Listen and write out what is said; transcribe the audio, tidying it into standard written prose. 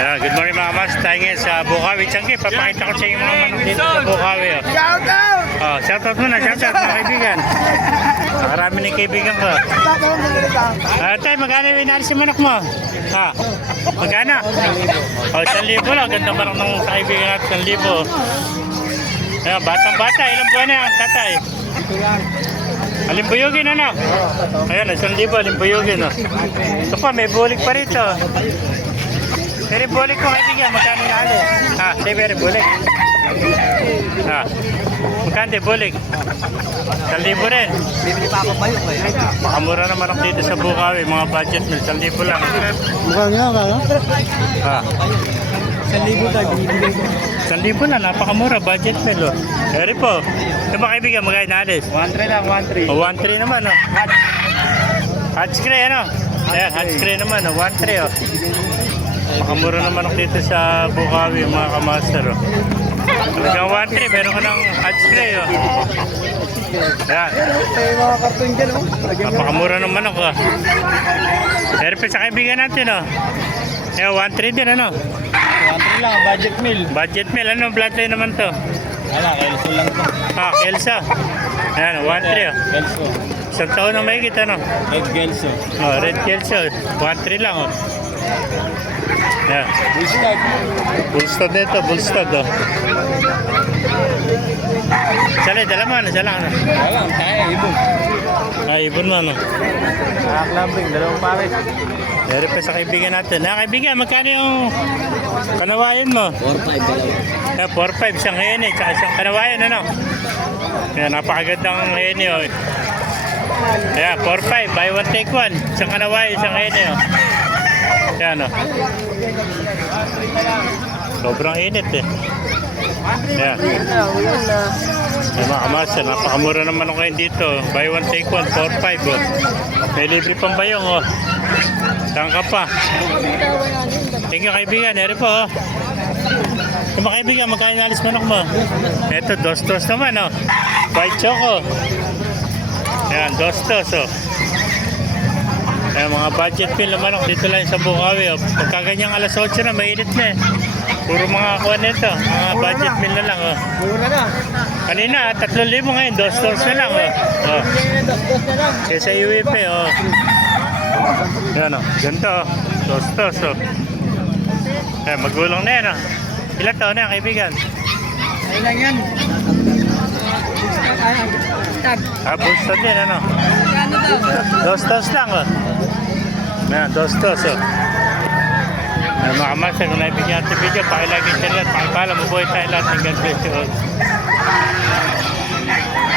Good morning mga mas. Tayo ngayon sa Bukawi. Tiyangki, papakita ko sa inyo mga manok dito sa Bukawi. Shout out! Shoutout muna, shoutout mga kaibigan. Marami ng kaibigan ko. Tay, magkano yung inalis yung manok mo? Ha? Magkano? 1,000 lang. Ganda manok ng kaibigan natin, 1,000. Ayan, batang-bata. Ilang buwan na yan, tatay? Alimbuyugin, ano? Ayan, 1,000, alimbuyugin. Ito pa, may bulik pa rito. Pero bulik ko kaibigan, magkano yung alis? Ha, pero bulik. Ha, magkano bulik? 1,000 rin. Bibili pa ako bayo ko eh. Makamura naman ako dito sa Bukawi, mga budget meal, 1,000 lang. Mukhang nga ka, no? Ha, 1,000 tayo binibigay ko. 1,000 lang, napakamura, budget meal. Eri po, ito ba kaibigan, magkano yung alis? 1,3 lang, 1,3. 1,3 naman, no? Hatchcray, ano? Ayan, hatchcray naman, 1,3, oh. Makamura naman ako dito sa Bukawi, mga kamaster, oh. Hanggang 1,3, meron ka ng hatchcray, oh. Ayan, May mga karton dyan, oh. napakamura naman ako, ah. Pero pa sa kaibigan natin, oh. Ayan, 1,3 din, ano? 1,3 lang, budget meal. Budget meal, ano? Bloodline naman to. Ano, Kelso lang to. Ah, Kelsa. Ayan, 1,3, oh. Kelso. Isang taon na mahigit, ano? Red Kelso. Oh, red Kelsa, 1,3 lang, oh. Ayan. Bullstag. Bullstad nito, bullstad, oh. Sali, dala mo, ano? Sala, ano? Wala, tayo, ibon. Ibon mo, ano? Nakaklambing, dalawang pares. Meron pa sa kaibigan natin. Kaibigan, magkano yung kanawayan mo? 4,500 dalawa. 4,500, isang hene, tsaka isang kanawayan, ano? Yan, napakagandang hene, oh. Ayan, 4,500, buy one, take one. Isang kanawayan, isang hene, oh. Yan, oh. Sobrang init, eh. Ayan. Ay, mga kamaster, napakamura naman ako ngayon dito. Buy one, take one, 4,500, oh. May libre pang bayong, oh. Tangka pa. Thank you, kaibigan. Eri po, oh. Kung mga kaibigan, magkano inalis manok mo? Ito, dos-dos naman, oh. White choco. Ayan, dos-dos, oh. Ayan, mga budget meal naman ako dito lang sa Bukawi, oh. Pagkaganyang alas 8 na, mainit na, eh. Puro mga kuha nito, mga budget meal na lang, oh. Mura na. Kanina, 3,000 ngayon, dos-dos na lang, oh. Oh. Kesa UWP, oh. Ayan, oh. Ganito, oh. Dos-dos, oh. Ayan, magulang na yan, oh. Ilan taon na yan, kaibigan? Ayun lang yan. Bullstad din, ano? Dos-dos lang, oh. Ayan, dos-dos, oh. Ayan, mga kamasa, kung naibigyan natin video, pakilagin sila at pakipala, mabuhay tayo lahat ng God bless you all.